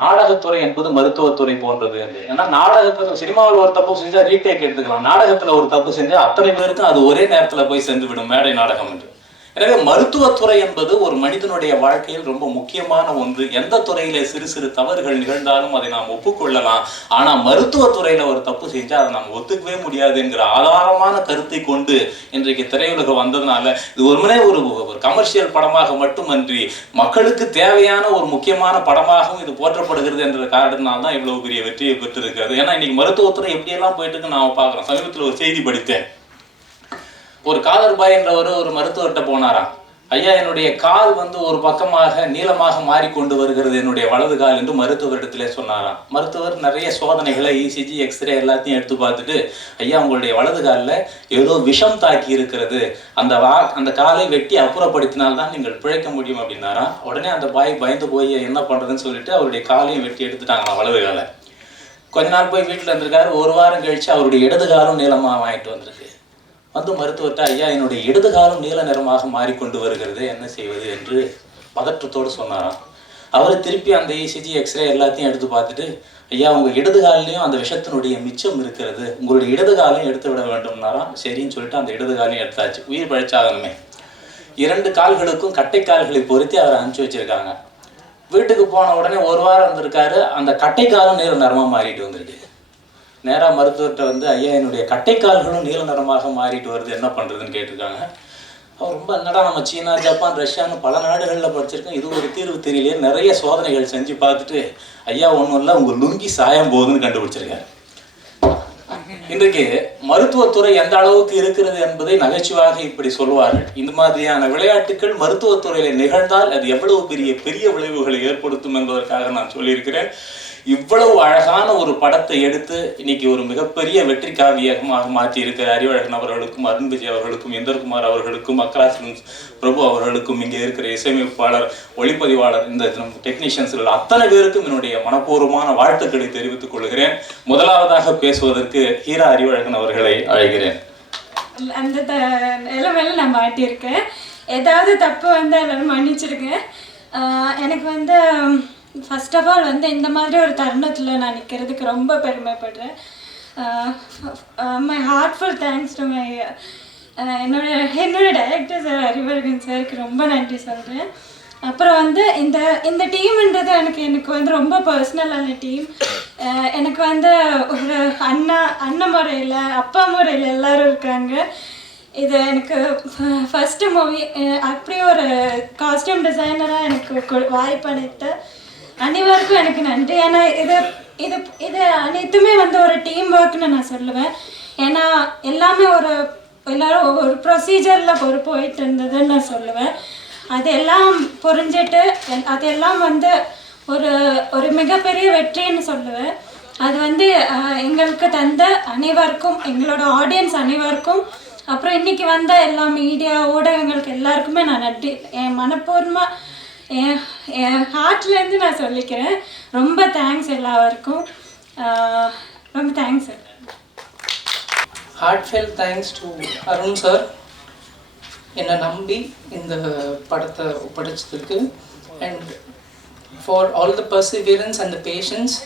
நாடகத்துறை என்பது மருத்துவத்துறை போன்றது. ஏன்னா நாடகத்துல சினிமாவில் ஒரு தப்பு செஞ்சா ரீடேக் எடுத்துக்கலாம், நாடகத்துல ஒரு தப்பு செஞ்சா அத்தனை பேருக்கும் அது ஒரே நேரத்துல போய் சென்று விடும், மேடை நாடகம் என்று. எனவே மருத்துவத்துறை என்பது ஒரு மனிதனுடைய வாழ்க்கையில் ரொம்ப முக்கியமான ஒன்று. எந்த துறையில சிறு சிறு தவறுகள் நிகழ்ந்தாலும் அதை நாம் ஒப்புக்கொள்ளலாம். ஆனா மருத்துவத்துறையில ஒரு தப்பு செஞ்சா அதை நாம் ஒத்துக்கவே முடியாது என்கிற ஆதாரமான கருத்தை கொண்டு இன்றைக்கு திரையுலகம் வந்ததுனால இது ஒரு கமர்ஷியல் படமாக மட்டுமன்றி மக்களுக்கு தேவையான ஒரு முக்கியமான படமாகவும் இது போற்றப்படுகிறது என்ற காரணத்தினால்தான் இவ்வளவு பெரிய வெற்றியை பெற்றிருக்கிறது. ஏன்னா இன்னைக்கு மருத்துவத்துறை எப்படியெல்லாம் போயிட்டு இருக்கு நாம பார்க்கிறோம். சமீபத்தில் ஒரு செய்தி படித்தேன். ஒரு காதர்பாய் என்றவர் ஒரு மருத்துவர்கிட்ட போனாராம். ஐயா, என்னுடைய கால் ஒரு பக்கமாக நீளமாக மாறிக்கொண்டு வருகிறது, என்னுடைய வலது கால் என்று மருத்துவரிடத்திலே சொன்னாராம். மருத்துவர் நிறைய சோதனைகளை இசிஜி எக்ஸ்ரே எல்லாத்தையும் எடுத்து பார்த்துட்டு, ஐயா உங்களுடைய வலது காலில் ஏதோ விஷம் தாக்கி இருக்கிறது, அந்த காலை வெட்டி அப்புறப்படுத்தினால்தான் நீங்கள் பிழைக்க முடியும் அப்படின்னாராம். உடனே அந்த பாய் பயந்து போய் என்ன பண்ணுறதுன்னு சொல்லிட்டு அவருடைய காலையும் வெட்டி எடுத்துட்டாங்களாம், வலது காலை. கொஞ்ச நாள் போய் வீட்டில் இருந்திருக்காரு. ஒரு வாரம் கழிச்சு அவருடைய இடது காலம் நீளமாக வாங்கிட்டு வந்திருக்கு. மருத்துவர்கிட்ட, ஐயா என்னுடைய இடது காலம் நீல நிறமாக மாறிக்கொண்டு வருகிறது, என்ன செய்வது என்று பதற்றத்தோடு சொன்னாராம். அவர் திருப்பி அந்த இசிஜி எக்ஸ்ரே எல்லாத்தையும் எடுத்து பார்த்துட்டு, ஐயா உங்கள் இடது காலிலையும் அந்த விஷத்தினுடைய மிச்சம் இருக்கிறது, உங்களுடைய இடது காலையும் எடுத்து விட வேண்டும்னாராம். சரின்னு சொல்லிட்டு அந்த இடது காலையும் எடுத்தாச்சு. உயிர் பழிச்சாகணுமே. 2 கால்களுக்கும் கட்டை கால்களை பொருத்தி அவரை அனுப்பிச்சு வச்சிருக்காங்க. வீட்டுக்கு போன உடனே ஒரு வாரம் இருந்திருக்காரு. அந்த கட்டை காலம் நீல நிறமாக மாறிட்டு வந்திருக்கு. நேராக மருத்துவர்கிட்ட ஐயா என்னுடைய கட்டைக்கால்களும் நீல நிறமாக மாறிட்டு வருது, என்ன பண்ணுறதுன்னு கேட்டிருக்காங்க. அவர் ரொம்ப என்னடா நம்ம சீனா ஜப்பான் ரஷ்யான்னு பல நாடுகளில் படிச்சிருக்கோம், இது ஒரு தீர்வு தெரியலையே. நிறைய சோதனைகள் செஞ்சு பார்த்துட்டு ஐயா ஒன்றும் இல்லை உங்கள் லுங்கி சாயம் போகுதுன்னு கண்டுபிடிச்சிருக்காரு. இன்றைக்கு மருத்துவத்துறை எந்த அளவுக்கு இருக்கிறது என்பதை நகைச்சுவாக இப்படி சொல்வார்கள். இந்த மாதிரியான விளையாட்டுகள் மருத்துவத்துறையில நிகழ்ந்தால் அது எவ்வளவு பெரிய விளைவுகளை ஏற்படுத்தும் என்பதற்காக நான் சொல்லியிருக்கிறேன். இவ்வளவு அழகான ஒரு படத்தை எடுத்து இன்னைக்கு ஒரு மிகப்பெரிய வெற்றி காவியமாக மாற்றி இருக்கிற அறிவழகன் அவர்களுக்கும், அருண் விஜய் அவர்களுக்கும், இந்திரகுமார் அவர்களுக்கும், அக்ராஸ் பிரபு அவர்களுக்கும், இங்கே இருக்கிற இசையமைப்பாளர், ஒளிப்பதிவாளர், இந்த டெக்னீஷியன்ஸ்கள் அத்தனை பேருக்கும் என்னுடைய மனப்பூர்வமான வாழ்த்துக்களை தெரிவித்துக் கொள்கிறேன். முதலாவதாக பேசுவதற்கு ஹீரா அறிவழகன் அவர்களை அழைக்கிறேன். அந்த நிலைமையில நான் மாட்டியிருக்கேன். ஏதாவது தப்பு எல்லாரும் மன்னிச்சிருக்கேன். எனக்கு ஃபர்ஸ்ட் ஆஃப் ஆல் இந்த மாதிரி ஒரு தருணத்தில் நான் நிற்கிறதுக்கு ரொம்ப பெருமைப்படுறேன். My heartful thanks to my என்னோட டைரக்டர் சார் அறிவழகன் சாருக்கு ரொம்ப நன்றி சொல்கிறேன். அப்புறம் இந்த டீம்ன்றது எனக்கு ரொம்ப பர்சனலான டீம். எனக்கு ஒரு அண்ணன் முறையில் அப்பா முறையில் எல்லோரும் இருக்காங்க. இது எனக்கு ஃபஸ்ட்டு மூவி. அப்படியே ஒரு காஸ்டியூம் டிசைனராக எனக்கு வாய்ப்பு அளித்த அனைவருக்கும் எனக்கு நன்றி. ஏன்னா இது அனைத்துமே ஒரு டீம் ஒர்க்னு நான் சொல்லுவேன். ஏன்னா எல்லாமே எல்லோரும் ஒரு ப்ரொசீஜரில் போயிட்டு இருந்ததுன்னு நான் சொல்லுவேன். அதெல்லாம் புரிஞ்சிட்டு அதெல்லாம் ஒரு மிகப்பெரிய வெற்றின்னு சொல்லுவேன். அது எங்களுக்கு தந்த அனைவருக்கும், எங்களோட ஆடியன்ஸ் அனைவருக்கும், அப்புறம் இன்றைக்கி எல்லா மீடியா ஊடகங்களுக்கு எல்லாருக்குமே நான் நன்றி என் மனப்பூர்வமாக என் ஹார்ட்லேருந்து நான் சொல்லிக்கிறேன். ரொம்ப தேங்க்ஸ் எல்லாருக்கும். ரொம்ப thanks sir. Heartfelt thanks to Arun sir, என்னை நம்பி இந்த படத்தை ஒப்படைச்சதுக்கு, and for all the perseverance and the patience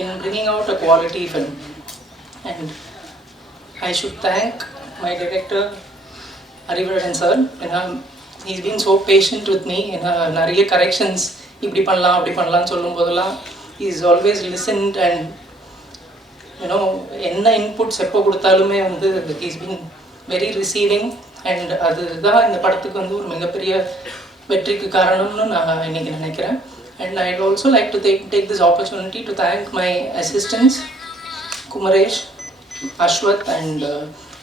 in bringing out a quality film. And I should thank my director Arivazhagan sir. ஏன்னா he's been so patient with me. நிறைய corrections இப்படி பண்ணலாம் அப்படி பண்ணலாம்னு சொல்லும் போதெல்லாம் he's always listened and என்ன inputs எப்போ கொடுத்தாலுமே he's been very receiving. and அதுதான் இந்த படத்துக்கு ஒரு மிகப்பெரிய வெற்றிக்கு காரணம்னு நான் இன்னைக்கு நினைக்கிறேன். and I'd also like to take this opportunity to thank my assistants Kumaresh, Ashwath and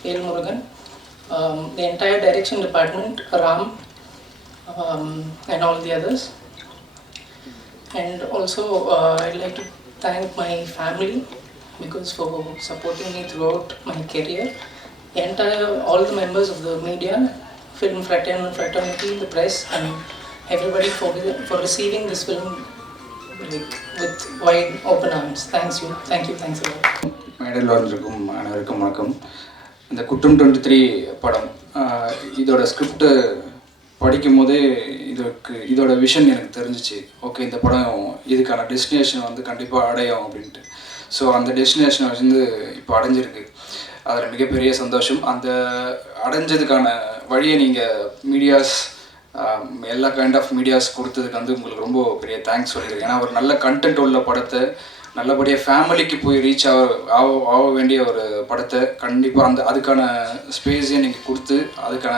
Elmurugan, the entire direction department, Ram, and all the others. And also I'd like to thank my family because for supporting me throughout my career, all the members of the media, film fraternity, the press, and everybody for receiving this film with wide open arms. Thanks a lot. மேடையில் வந்திருக்கும் அனைவருக்கும் வணக்கம். இந்த குற்றம் 23 படம் இதோட script படிக்கும் போதே இதோட விஷன் எனக்கு தெரிஞ்சிச்சு. ஓகே, இந்த படம் இதுக்கான டெஸ்டினேஷன் வந்து கண்டிப்பாக அடையும் அப்படின்ட்டு. ஸோ அந்த டெஸ்டினேஷனை வந்து இப்போ அடைஞ்சிருக்கு. அதில் மிகப்பெரிய சந்தோஷம். அந்த அடைஞ்சதுக்கான வழியை நீங்கள் மீடியாஸ் எல்லா கைண்ட் ஆஃப் மீடியாஸ் கொடுத்ததுக்கு வந்து உங்களுக்கு ரொம்ப பெரிய தேங்க்ஸ் சொல்லிக்கிறேன். ஏன்னா ஒரு நல்ல கண்டென்ட் உள்ள படத்தை நல்லபடியாக ஃபேமிலிக்கு போய் ரீச் ஆக வேண்டிய ஒரு படத்தை கண்டிப்பாக அதுக்கான ஸ்பேஸையும் நீங்கள் கொடுத்து அதுக்கான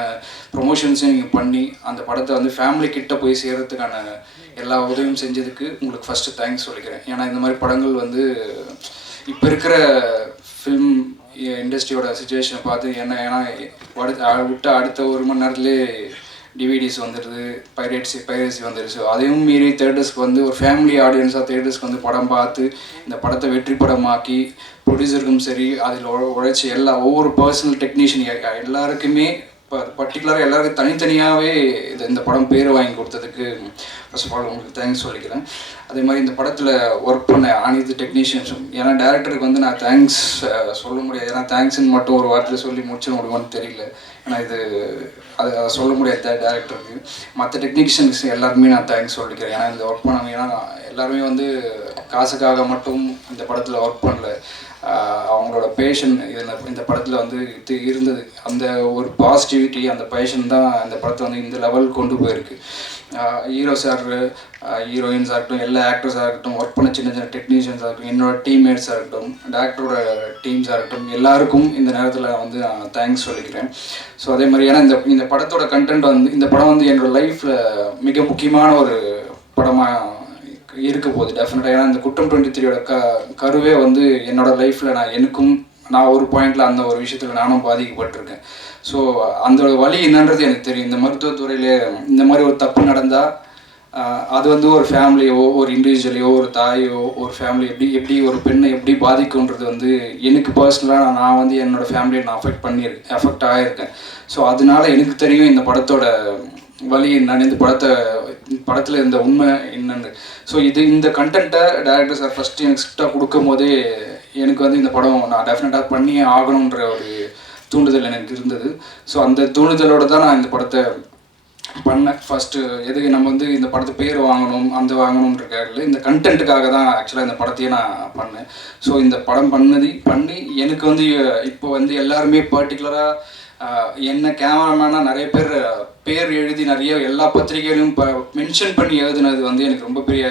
ப்ரொமோஷன்ஸையும் நீங்கள் பண்ணி அந்த படத்தை வந்து ஃபேமிலி கிட்ட போய் சேர்கிறதுக்கான எல்லா உதவியும் செஞ்சதுக்கு உங்களுக்கு ஃபஸ்ட்டு தேங்க்ஸ் சொல்லிக்கிறேன். ஏன்னா இந்த மாதிரி படங்கள் வந்து இப்போ இருக்கிற ஃபில்ம் இண்டஸ்ட்ரியோட சுச்சுவேஷனை பார்த்து ஏன்னா விட்ட அடுத்த 1 மணி நேரத்துலேயே டிவிடிஸ் வந்துடுது, பைரேசி வந்துடுச்சு. அதையும் மீறி தேட்டர்ஸ்க்கு வந்து ஒரு ஃபேமிலி ஆடியன்ஸாக தேட்டர்ஸ்க்கு வந்து படம் பார்த்து இந்த படத்தை வெற்றி படமாக்கி ப்ரொடியூசருக்கும் சரி அதில் உழைச்சி ஒவ்வொரு பர்சனல் டெக்னீஷியன் எல்லாருக்குமே பர்டிகுலராக எல்லாருக்கும் தனித்தனியாகவே இந்த படம் பேர் வாங்கி கொடுத்ததுக்கு ஃபர்ஸ்ட் ஆஃப் ஆல் உங்களுக்கு தேங்க்ஸ் சொல்லிக்கிறேன். அதே மாதிரி இந்த படத்தில் ஒர்க் பண்ண அனைத்து டெக்னீஷியன்ஸும், ஏன்னா டேரக்டருக்கு வந்து நான் தேங்க்ஸ் சொல்ல முடியாது. ஏன்னா தேங்க்ஸ்ன்னு மட்டும் ஒரு வார்த்தையில் சொல்லி முடிச்சிட முடியுமான்னு தெரியல. ஏன்னா அதை சொல்ல முடியாது டேரக்டருக்கு. மற்ற டெக்னீஷியன்ஸ் எல்லாருமே நான் தேங்க்ஸ் சொல்லிக்கிறேன். ஏன்னா இந்த ஒர்க் பண்ணாங்க. ஏன்னா எல்லாருமே வந்து காசுக்காக மட்டும் இந்த படத்தில் ஒர்க் பண்ணல. அவங்களோட பேஷன் இந்த படத்தில் வந்து இருந்தது. அந்த ஒரு பாசிட்டிவிட்டி, அந்த பேஷன் தான் இந்த படத்தை வந்து இந்த லெவல் கொண்டு போயிருக்கு. ஹீரோஸாக இருக்கட்டும், ஹீரோயின்ஸாக இருக்கட்டும், எல்லா ஆக்டர்ஸாக இருக்கட்டும், ஒர்க் பண்ண சின்ன சின்ன டெக்னீஷியன்ஸாக இருக்கட்டும், என்னோட டீம்மேட்ஸாக இருக்கட்டும், டேரக்டரோட டீம்ஸாக இருக்கட்டும், எல்லாருக்கும் இந்த நேரத்தில் வந்து நான் தேங்க்ஸ் சொல்லிக்கிறேன். ஸோ அதே மாதிரி ஏன்னா இந்த படத்தோட கண்டென்ட் வந்து இந்த படம் வந்து என்னோடய லைஃப்பில் மிக முக்கியமான ஒரு படமாக இருக்க போகுது டெஃபினட்டாக. ஏன்னா இந்த குற்றம் 23யோட கருவே வந்து என்னோடய லைஃப்பில் நான் ஒரு பாயிண்டில் அந்த ஒரு விஷயத்தில் நானும் பாதிக்கப்பட்டிருக்கேன். ஸோ அந்த வழி என்னன்றது எனக்கு தெரியும். இந்த மருத்துவத்துறையில் இந்த மாதிரி ஒரு தப்பு நடந்தால் அது வந்து ஒரு ஃபேமிலியோ, ஒரு இண்டிவிஜுவலையோ, ஒரு தாயோ, ஒரு ஃபேமிலி எப்படி ஒரு பெண்ணை எப்படி பாதிக்கும்ன்றது வந்து எனக்கு பர்சனலாக நான் வந்து என்னோடய ஃபேமிலியை நான் அஃபெக்ட் ஆகியிருக்கேன். ஸோ அதனால எனக்கு தெரியும் இந்த படத்தோட வழி என்னன்னு, இந்த படத்தில் இந்த உண்மை என்னன்னு. ஸோ இந்த கண்டென்ட்டை டேரக்டர் சார் ஃபஸ்ட்டு எனக்கு ஸ்கிரிப்டாக கொடுக்கும் போதே எனக்கு வந்து இந்த படம் நான் டெஃபினட்டாக பண்ணியே ஆகணுன்ற ஒரு தூண்டுதல் எனக்கு இருந்தது. ஸோ அந்த தூண்டுதலோடு தான் நான் இந்த படத்தை பண்ணேன். ஃபஸ்ட்டு எதுக்கு நம்ம வந்து இந்த படத்தை பேர் வாங்கணுன்றக்காக இந்த கண்டென்ட்டுக்காக தான் ஆக்சுவலாக இந்த படத்தையே நான் பண்ணேன். ஸோ இந்த படம் பண்ணி எனக்கு வந்து இப்போ வந்து எல்லாருமே பர்டிகுலராக என்ன கேமராமேனாக நிறைய பேர் எழுதி நிறைய எல்லா பத்திரிகைகளையும் மென்ஷன் பண்ணி எழுதுனது வந்து எனக்கு ரொம்ப பெரிய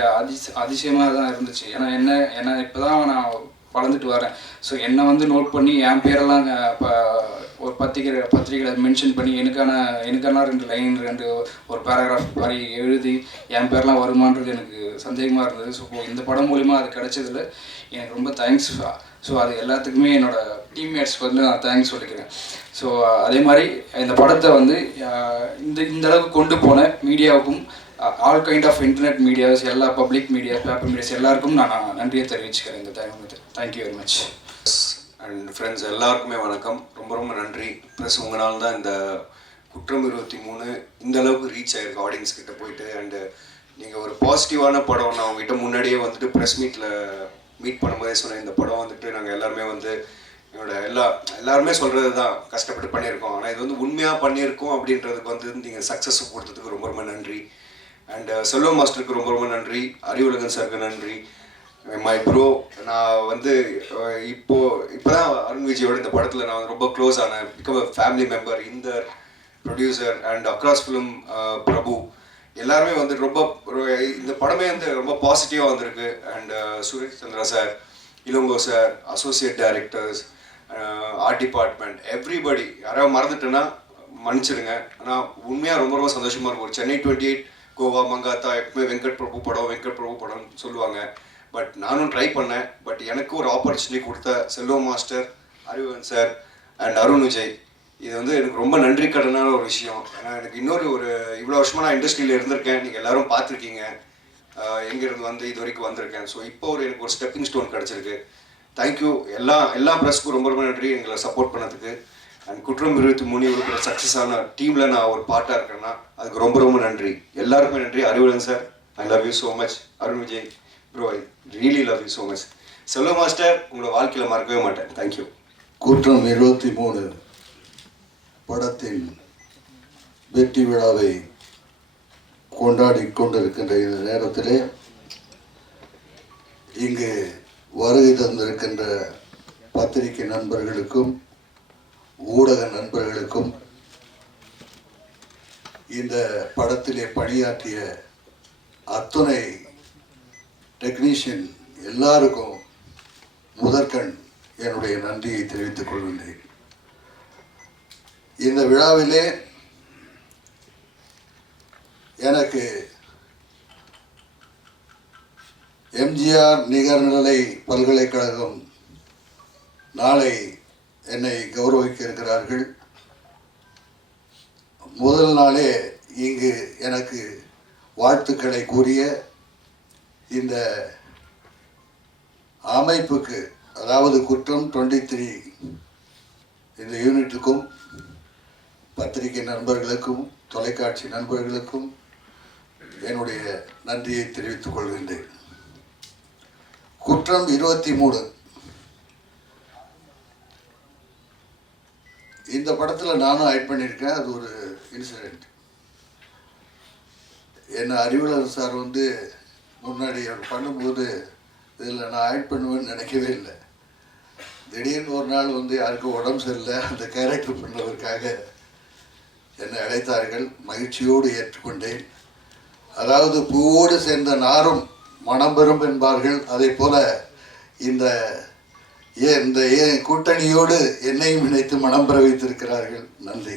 அதிசயமாக தான் இருந்துச்சு. ஏன்னா இப்போ தான் நான் வளர்ந்துட்டு வரேன். ஸோ என்னை வந்து நோட் பண்ணி என் பேரெல்லாம் இப்போ ஒரு பத்திரிகையில் மென்ஷன் பண்ணி எனக்கான 2 லைன் ஒரு பேராகிராஃப் மாதிரி எழுதி என் பேர்லாம் வருமானது எனக்கு சந்தேகமாக இருந்தது. ஸோ இந்த படம் மூலிமா அது கிடைச்சதில் எனக்கு ரொம்ப தேங்க்ஸ். ஸோ அது எல்லாத்துக்குமே என்னோடய டீம்மேட்ஸ்க்கு வந்து நான் தேங்க்ஸ் சொல்லிக்கிறேன். ஸோ அதே மாதிரி இந்த படத்தை வந்து இந்த அளவுக்கு கொண்டு போன மீடியாவுக்கும், all kind of internet medias, எல்லா பப்ளிக் மீடியா, பேப்பர் மீடியாஸ் எல்லாருக்கும் நான் நன்றியை தெரிவிச்சுக்கிறேன் இந்த time. Thank you very much. And friends எல்லாருக்குமே வணக்கம். ரொம்ப நன்றி. ப்ளஸ் உங்களால் தான் இந்த குற்றம் 23 இந்த அளவுக்கு ரீச் ஆகிருக்கு ஆடியன்ஸ் கிட்ட போயிட்டு. அண்டு நீங்கள் ஒரு பாசிட்டிவான படம், நான் உங்ககிட்ட முன்னாடியே வந்துட்டு ப்ரெஸ் மீட் பண்ணும்போதே சொன்னேன், இந்த படம் வந்துட்டு நாங்கள் எல்லாருமே வந்து என்னோட எல்லாருமே சொல்கிறது தான் கஷ்டப்பட்டு பண்ணியிருக்கோம். ஆனால் இது வந்து உண்மையாக பண்ணியிருக்கோம் அப்படின்றதுக்கு வந்து நீங்கள் சக்ஸஸ் கொடுத்ததுக்கு ரொம்ப நன்றி. அண்ட் செல்வம் மாஸ்டருக்கு ரொம்ப நன்றி. அறிவுலகன் சாருக்கு நன்றி. மை ப்ரோ, நான் வந்து இப்போ தான் அருண் விஜயோட இந்த படத்தில் நான் ரொம்ப க்ளோஸ் ஆனேன். Become a family member. இந்த producer and across film Prabhu எல்லாருமே வந்து இந்த படமே வந்து ரொம்ப பாசிட்டிவாக வந்திருக்கு. And Suresh Chandra sir, Ilango sir, associate directors, art department, everybody. யாராவது மறந்துட்டேன்னா மன்னிச்சிடுங்க. ஆனால் உண்மையாக ரொம்ப சந்தோஷமாக இருக்கும். ஒரு சென்னை 28, கோவா, மங்காத்தா எப்பவுமே வெங்கட் பிரபு படம் சொல்லுவாங்க. பட் நானும் ட்ரை பண்ணேன். பட் எனக்கு ஒரு ஆப்பர்ச்சுனிட்டி கொடுத்த Selvam master, Arivan sir and Arun Vijay, இது வந்து எனக்கு ரொம்ப நன்றி கடனான ஒரு விஷயம். ஏன்னா எனக்கு இவ்வளோ வருஷமாக நான் இண்டஸ்ட்ரியில் இருந்திருக்கேன். நீங்கள் எல்லோரும் பார்த்துருக்கீங்க எங்கேருந்து வந்து இது வரைக்கும் வந்திருக்கேன். ஸோ இப்போ எனக்கு ஒரு ஸ்டெப்பிங் ஸ்டோன் கிடச்சிருக்கு. தேங்க்யூ. எல்லா ப்ரெஸ்க்கும் ரொம்ப நன்றி எங்களை சப்போர்ட் பண்ணதுக்கு. அண்ட் குற்றம் 23 ஒரு சக்ஸஸான டீமில் நான் ஒரு பார்ட்டாக இருக்கேன்னா அதுக்கு ரொம்ப நன்றி. எல்லாருக்குமே நன்றி. Arivulan sir, I love you so much. Arun Vijay bro, I really love you so much. Selvam master, உங்களை வாழ்க்கையில் மறக்கவே மாட்டேன். தேங்க்யூ. குற்றம் 23 படத்தின் வெற்றி விழாவை கொண்டாடி கொண்டிருக்கின்ற இந்த நேரத்திலே இங்கு வருகை தந்திருக்கின்ற பத்திரிகை நண்பர்களுக்கும் ஊடக நண்பர்களுக்கும் இந்த படத்திலே பணியாற்றிய அத்துணை டெக்னீஷியன் எல்லாருக்கும் முதற்கண் என்னுடைய நன்றியை தெரிவித்துக் கொள்கின்றேன். இந்த விழாவிலே எனக்கு எம்ஜிஆர் நிகர்நிலை பல்கலைக்கழகம் நாளை என்னை கௌரவிக்க இருக்கிறார்கள். முதல் நாளே இங்கு எனக்கு வாழ்த்துக்களை கூறிய இந்த அமைப்புக்கு, அதாவது குற்றம் 23 இந்த யூனிட்டுக்கும் பத்திரிகை நண்பர்களுக்கும் தொலைக்காட்சி நண்பர்களுக்கும் என்னுடைய நன்றியை தெரிவித்துக் கொள்கின்றேன். குற்றம் 23 இந்த படத்தில் நானும் ஆட் பண்ணியிருக்கேன். அது ஒரு இன்சிடெண்ட். என்ன அறிவுலர் சார் முன்னாடி அவர் பண்ணும்போது இதில் நான் ஆட் பண்ணுவேன்னு நினைக்கவே இல்லை. திடீர்னு ஒரு நாள் யாருக்கும் உடம்பு சரியில்லை, அந்த கேரக்டர் பண்ணுறதற்காக என்னை அழைத்தார்கள். மகிழ்ச்சியோடு ஏற்றுக்கொண்டேன். அதாவது பூவோடு சேர்ந்த நாரும் மனம் பெறும் என்பார்கள். அதே போல இந்த கூட்டணியோடு என்னையும் இணைத்து மனம் பெற வைத்திருக்கிறார்கள். நன்றி.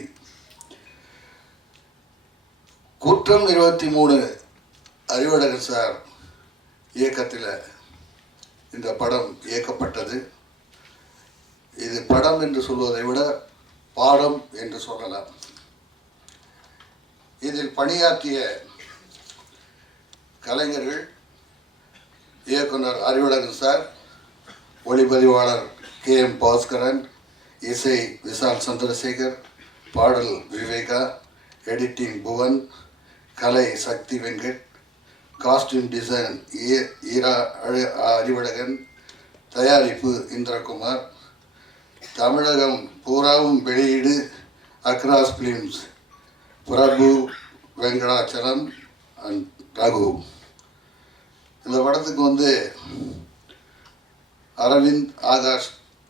குற்றம் 23 அறிவழகன் சார் இயக்கத்தில் இந்த படம் இயக்கப்பட்டது. இது படம் என்று சொல்வதை விட பாடம் என்று சொல்லலாம். இதில் பணியாற்றிய கலைஞர்கள் இயக்குனர் அறிவழகன் சார், ஒளிப்பதிவாளர் KM பாஸ்கரன், இசை விசால் சந்திரசேகர், பாடல் விவேகா, எடிட்டிங் புவன், கலை சக்தி வெங்கட், காஸ்டியூம் டிசைன் ஈரா அறிவழகன், தயாரிப்பு இந்திரகுமார், தமிழகம் பூராவும் வெளியீடு across films, Prabhu Venkatachalam and Raghu. இந்த படத்துக்கு அரவிந்த், ஆகாஷ்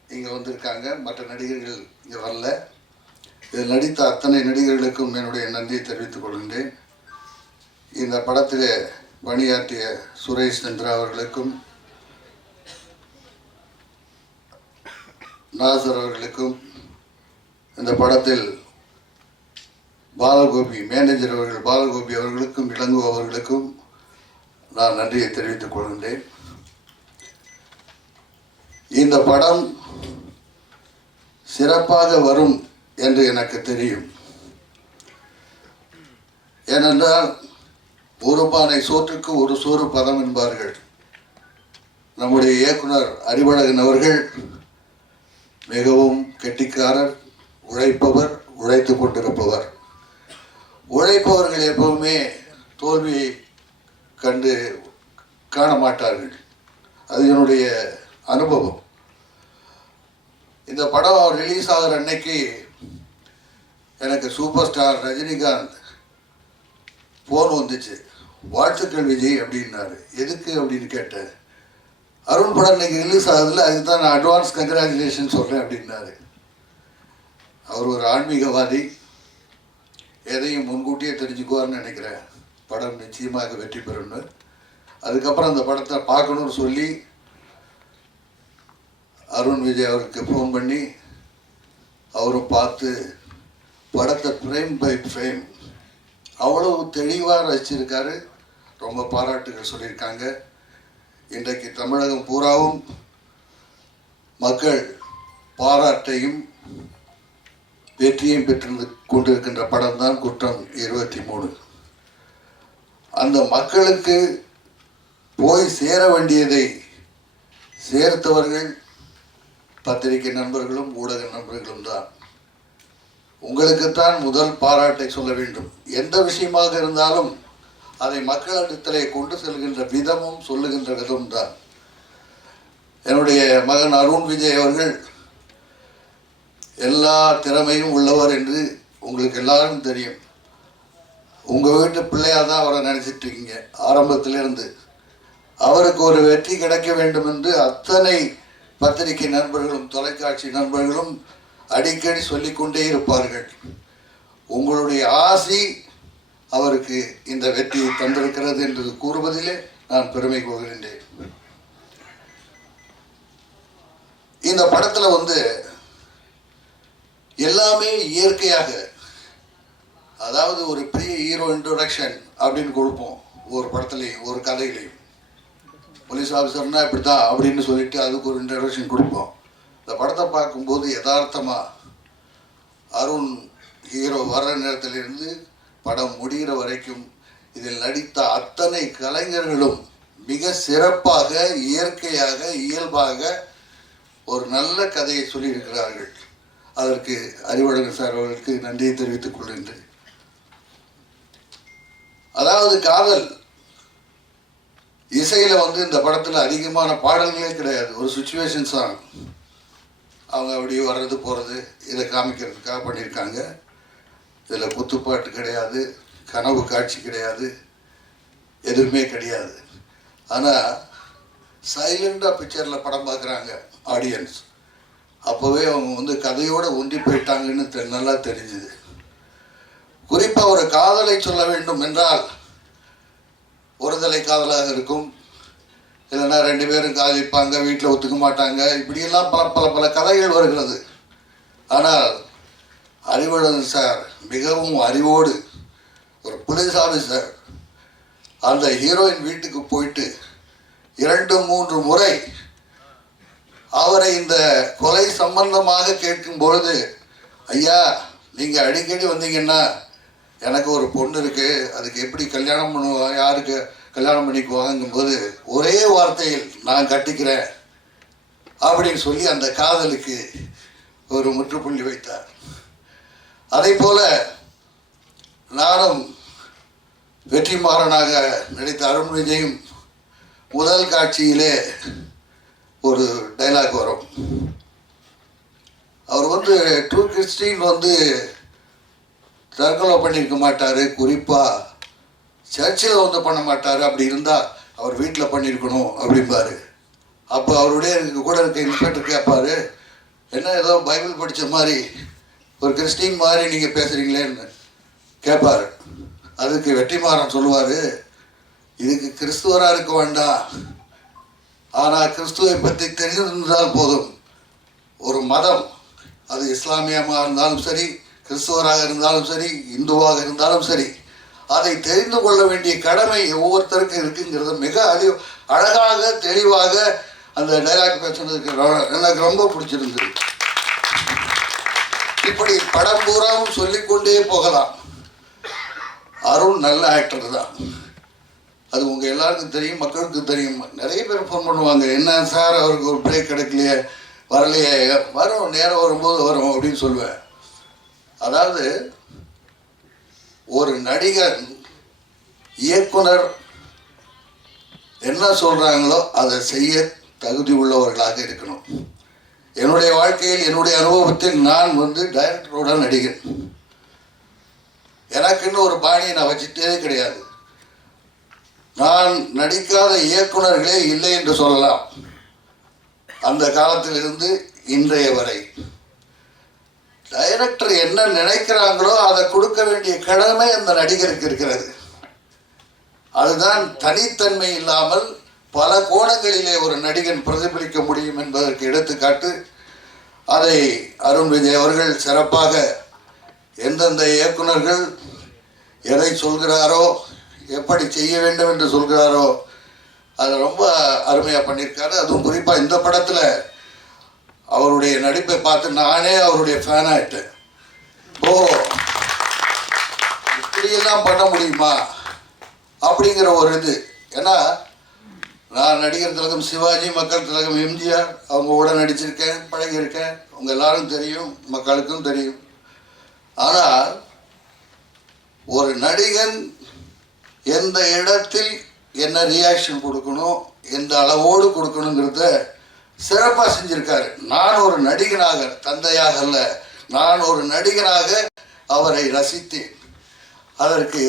இங்கே வந்திருக்காங்க. மற்ற நடிகர்கள் இங்கே வரல. இதில் நடித்த அத்தனை நடிகர்களுக்கும் என்னுடைய நன்றியை தெரிவித்துக் கொள்கின்றேன். இந்த படத்தில் பணியாற்றிய சுரேஷ் சந்திரா அவர்களுக்கும் நாசர் அவர்களுக்கும், இந்த படத்தில் பாலகோபி மேனேஜர் அவர்கள் பாலகோபி அவர்களுக்கும் இளங்கோ அவர்களுக்கும் நான் நன்றியை தெரிவித்துக் கொள்கின்றேன். இந்த படம் சிறப்பாக வரும் என்று எனக்கு தெரியும். ஏனென்றால் ஒரு பானை சோற்றுக்கு ஒரு சோறு பதம் என்பார்கள். நம்முடைய இயக்குனர் அறிவழகன் அவர்கள் மிகவும் கெட்டிக்காரர், உழைப்பவர், உழைத்து கொண்டிருப்பவர். உழைப்பவர்கள் எப்பவுமே தோல்வியை காண மாட்டார்கள். அது என்னுடைய அனுபவம். இந்த படம் ரிலீஸ் ஆகிற அன்னைக்கு எனக்கு சூப்பர் ஸ்டார் ரஜினிகாந்த் ஃபோன் வந்துச்சு. வாழ்த்துக்கள் விஜய் அப்படின்னாரு. எதுக்கு அப்படின்னு கேட்டேன். அருண் படம் இன்னைக்கு ரிலீஸ் ஆகுதுல, அதுக்கு தான் நான் அட்வான்ஸ் கங்க்ராச்சுலேஷன் சொல்கிறேன் அப்படின்னாரு. அவர் ஒரு ஆன்மீகவாதி, எதையும் முன்கூட்டியே தெரிஞ்சுக்குவார்னு நினைக்கிறேன். படம் நிச்சயமாக வெற்றி பெறும்னு. அதுக்கப்புறம் அந்த படத்தை பார்க்கணும்னு சொல்லி அருண் விஜய் அவருக்கு ஃபோன் பண்ணி அவரும் பார்த்து படத்தை ஃப்ரேம் பை ஃப்ரேம் அவ்வளவு தெளிவாக ரசிச்சிருக்காரு. ரொம்ப பாராட்டுகள் சொல்லியிருக்காங்க. இன்றைக்கு தமிழகம் பூராவும் மக்கள் பாராட்டையும் வெற்றியும் பெற்று கொண்டிருக்கின்ற படம் தான் குற்றம் 23. அந்த மக்களுக்கு போய் சேர வேண்டியதை சேர்த்தவர்கள் பத்திரிகை நண்பர்களும் ஊடக நண்பர்களும் தான். உங்களுக்குத்தான் முதல் பாராட்டை சொல்ல வேண்டும். எந்த விஷயமாக இருந்தாலும் அதை மக்களிடத்திலே கொண்டு செல்கின்ற விதமும் சொல்லுகின்ற விதமும் தான். என்னுடைய மகன் அருண் விஜய் அவர்கள் எல்லா திறமையும் உள்ளவர் என்று உங்களுக்கு எல்லாரும் தெரியும். உங்கள் வீட்டு பிள்ளையாக தான் அவரை நினச்சிட்டு இருக்கீங்க ஆரம்பத்திலிருந்து. அவருக்கு ஒரு வெற்றி கிடைக்க வேண்டும் என்று அத்தனை பத்திரிகை நண்பர்களும் தொலைக்காட்சி நண்பர்களும் அடிக்கடி சொல்லிக்கொண்டே இருப்பார்கள். உங்களுடைய ஆசி அவருக்கு இந்த வெற்றியை தந்திருக்கிறது என்று கூறுவதிலே நான் பெருமை கொள்கின்றேன். இந்த படத்தில் எல்லாமே இயற்கையாக, அதாவது ஒரு ப்ரீ ஹீரோ இன்ட்ரோடக்ஷன் அப்படின்னு கொடுப்போம் ஒரு படத்துலையும் ஒரு கதையிலையும். போலீஸ் ஆஃபீஸர்னா இப்படி தான் அப்படின்னு சொல்லிட்டு அதுக்கு ஒரு இன்ட்ரடக்ஷன் கொடுப்போம். இந்த படத்தை பார்க்கும்போது யதார்த்தமாக அருண் ஹீரோ வர்ற நேரத்திலிருந்து படம் முடிகிற வரைக்கும் இதில் நடித்த அத்தனை கலைஞர்களும் மிக சிறப்பாக, இயற்கையாக, இயல்பாக ஒரு நல்ல கதையை சொல்லியிருக்கிறார்கள். அதற்கு அறிவழகன் சார் அவர்களுக்கு நன்றியை தெரிவித்துக் கொள்கின்றேன். அதாவது காதல் இசையில் இந்த படத்தில் அதிகமான பாடல்களே கிடையாது. ஒரு சுச்சுவேஷன் சாங், அவங்க அப்படியே வர்றது போகிறது இதை காமிக்கிறதுக்காக பண்ணியிருக்காங்க. இதில் குத்துப்பாட்டு கிடையாது, கனவு காட்சி கிடையாது, எதுவுமே கிடையாது. ஆனால் சைலண்டாக பிக்சரில் படம் பார்க்குறாங்க ஆடியன்ஸ். அப்போவே அவங்க கதையோடு ஒன்றி போயிட்டாங்கன்னு நல்லா தெரிஞ்சுது. குறிப்பாக ஒரு காதலை சொல்ல வேண்டும் என்றால் ஒருதலை காதலாக இருக்கும், இல்லைன்னா ரெண்டு பேரும் காதலிப்பாங்க, வீட்டில் ஒத்துக்க மாட்டாங்க, இப்படியெல்லாம் பல பல பல கதைகள் வருகிறது. ஆனால் அறிவழகன் சார் மிகவும் அறிவோடு ஒரு போலீஸ் ஆஃபீஸர் அந்த ஹீரோயின் வீட்டுக்கு போயிட்டு 2-3 முறை அவரை இந்த கொலை சம்பந்தமாக கேட்கும் பொழுது, ஐயா நீங்கள் அடிக்கடி வந்தீங்கன்னா எனக்கு ஒரு பொண்ணு இருக்குது, அதுக்கு எப்படி கல்யாணம் பண்ணுவாங்க, யாருக்கு கல்யாணம் பண்ணிக்குவாங்கும்போது ஒரே வார்த்தையில் நான் கட்டிக்கிறேன் அப்படின்னு சொல்லி அந்த காதலுக்கு ஒரு முற்றுப்புள்ளி வைத்தார். அதே போல் நானும் வெற்றிமாறனாக நடித்த அருண் விஜயும் முதல் காட்சியிலே ஒரு டைலாக் வரும். அவர் ட்ரூ கிறிஸ்டின் தற்கொலை பண்ணியிருக்க மாட்டார், குறிப்பாக சர்ச்சில் பண்ண மாட்டார், அப்படி இருந்தால் அவர் வீட்டில் பண்ணியிருக்கணும் அப்படிம்பார். அப்போ அவருடைய கூட இருக்க இன்ஸ்பெக்டர் கேட்பார், என்ன ஏதோ பைபிள் படித்த மாதிரி ஒரு கிறிஸ்டின் மாதிரி நீங்கள் பேசுகிறீங்களேன்னு கேட்பார். அதுக்கு வெற்றிமாறன் சொல்லுவார், இதுக்கு கிறிஸ்துவராக இருக்க வேண்டாம், ஆனால் கிறிஸ்துவை பற்றி தெரிந்திருந்தால் போதும். ஒரு மதம், அது இஸ்லாமியமாக இருந்தாலும் சரி, கிறிஸ்துவராக இருந்தாலும் சரி, இந்துவாக இருந்தாலும் சரி, அதை தெரிந்து கொள்ள வேண்டிய கடமை ஒவ்வொருத்தருக்கும் இருக்குங்கிறது மிக அழகாக தெளிவாக அந்த டைலாக் பேசுனதுக்கு எனக்கு ரொம்ப பிடிச்சிருந்தது. இப்படி படம் பூராவும் சொல்லிக்கொண்டே போகலாம். அருண் நல்ல ஆக்டர் தான், அது உங்கள் எல்லாருக்கும் தெரியும், மக்களுக்கு தெரியும். நிறைய பேர் ஃபோன் பண்ணுவாங்க, என்ன சார் அவருக்கு ஒரு பிரேக் கிடைக்கலையே, வரலையே, வரும் நேரம் வரும்போது வரும் அப்படின்னு சொல்லுவேன். அதாவது ஒரு நடிகர் இயக்குனர் என்ன சொல்கிறாங்களோ அதை செய்ய தகுதி உள்ளவர்களாக இருக்கணும். என்னுடைய வாழ்க்கையில் என்னுடைய அனுபவத்தில் நான் டைரக்டரோட நடிகன், எனக்குன்னு ஒரு பாணியை நான் வச்சுட்டே கிடையாது. நான் நடிக்காத இயக்குனர்களே இல்லை என்று சொல்லலாம். அந்த காலத்திலிருந்து இன்றைய வரை டைரக்டர் என்ன நினைக்கிறாங்களோ அதை கொடுக்க வேண்டிய கடமை அந்த நடிகருக்கு இருக்கிறது. அதுதான் தனித்தன்மை இல்லாமல் பல கோணங்களிலே ஒரு நடிகன் பிரதிபலிக்க முடியும் என்பதற்கு எடுத்துக்காட்டு. அதை அருண் விஜய் அவர்கள் சிறப்பாக எந்தெந்த இயக்குனர்கள் எதை சொல்கிறாரோ, எப்படி செய்ய வேண்டும் என்று சொல்கிறாரோ, அதை ரொம்ப அருமையாக பண்ணியிருக்காரு. அதுவும் குறிப்பாக இந்த படத்தில் அவருடைய நடிப்பை பார்த்து நானே அவருடைய ஃபேன் ஆகிட்டேன். ஓ, இப்படியெல்லாம் பண்ண முடியுமா அப்படிங்கிற ஒரு இது. ஏன்னா நான் நடிகர் திலகம் சிவாஜி, மக்கள் திலகம் எம்ஜிஆர், அவங்க கூட நடிச்சிருக்கேன், பழகியிருக்கேன், அவங்க எல்லாரும் தெரியும், மக்களுக்கும் தெரியும். ஆனால் ஒரு நடிகன் எந்த இடத்தில் என்ன ரியாக்ஷன் கொடுக்கணும், எந்த அளவோடு கொடுக்கணுங்கிறத சிறப்பாக செஞ்சிருக்காரு. நான் ஒரு நடிகனாக, தந்தையாக அல்ல, நான் ஒரு நடிகனாக அவரை ரசித்தேன். அதற்கு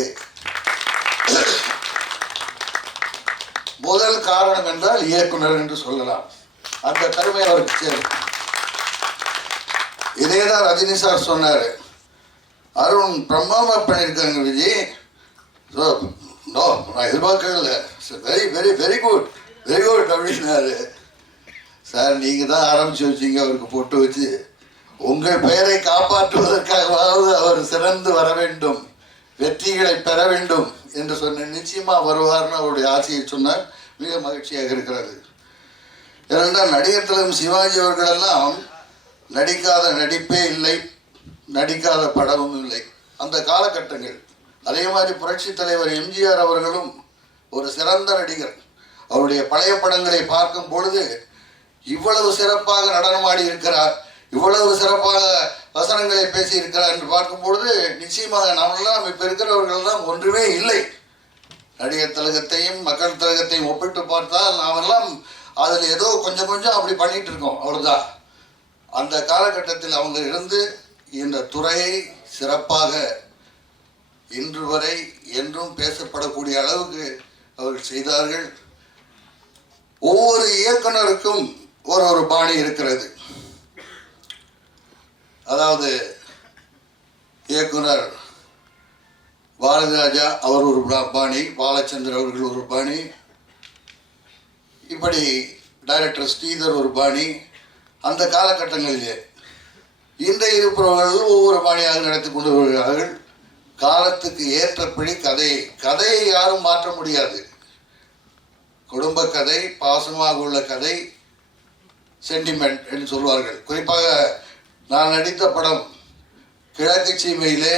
முதல் காரணம் என்றால் இயக்குனர் என்று சொல்லலாம். அந்த பெருமை அவருக்கு சேரும். இதேதான் ரஜினி சார் சொன்னார், அருண் பிரம்மாமா பண்ணியிருக்காங்க விஜய். ஸோ நோ, நான் எதிர்பார்க்கல, very very very good very good அப்படின்னாரு. சார் நீங்கள் தான் ஆரம்பித்து வச்சிங்க அவருக்கு பொட்டு வச்சு. உங்கள் பெயரை காப்பாற்றுவதற்காகவாவது அவர் சிறந்து வர வேண்டும், வெற்றிகளை பெற வேண்டும் என்று சொன்னேன். நிச்சயமாக வருவார்னு அவருடைய ஆசையை சொன்னார். மிக மகிழ்ச்சியாக இருக்கிறது. ஏனென்றால் நடிகர் திலகம் சிவாஜி அவர்களெல்லாம் நடிக்காத நடிப்பே இல்லை, நடிக்காத படமும் இல்லை அந்த காலகட்டங்கள். அதே மாதிரி புரட்சி தலைவர் எம்ஜிஆர் அவர்களும் ஒரு சிறந்த நடிகர். அவருடைய பழைய படங்களை பார்க்கும் பொழுது இவ்வளவு சிறப்பாக நடனமாடி இருக்கிறார், இவ்வளவு சிறப்பாக வசனங்களை பேசி இருக்கிறார் என்று பார்க்கும் பொழுது நிச்சயமாக நாமெல்லாம் இப்போ இருக்கிறவர்கள்லாம் ஒன்றுமே இல்லை. நடிகர் திலகத்தையும் மக்கள் திலகத்தையும் ஒப்பிட்டு பார்த்தால் நாமெல்லாம் அதில் ஏதோ கொஞ்சம் கொஞ்சம் அப்படி பண்ணிட்டு இருக்கோம், அவ்வளோதான். அந்த காலகட்டத்தில் அவங்க இருந்து இந்த துறையை சிறப்பாக இன்று வரை என்றும் பேசப்படக்கூடிய அளவுக்கு அவர்கள் செய்தார்கள். ஒவ்வொரு இயக்குனருக்கும் ஒரு பாணி இருக்கிறது. அதாவது இயக்குனர் பாரதிராஜா அவர் ஒரு பாணி, பாலச்சந்தர் அவர்கள் ஒரு பாணி, இப்படி டைரக்டர் ஸ்ரீதர் ஒரு பாணி. அந்த காலகட்டங்களிலே இன்றைய இருப்பவர்கள் ஒவ்வொரு பாணியாக நடத்தி கொண்டு வருகிறார்கள். காலத்துக்கு ஏற்றபடி கதையை யாரும் மாற்ற முடியாது. குடும்ப கதை, பாசமாக உள்ள கதை, சென்டிமெண்ட் என்று சொல்வார்கள். குறிப்பாக நான் நடித்த படம் கிழக்கு சீமையிலே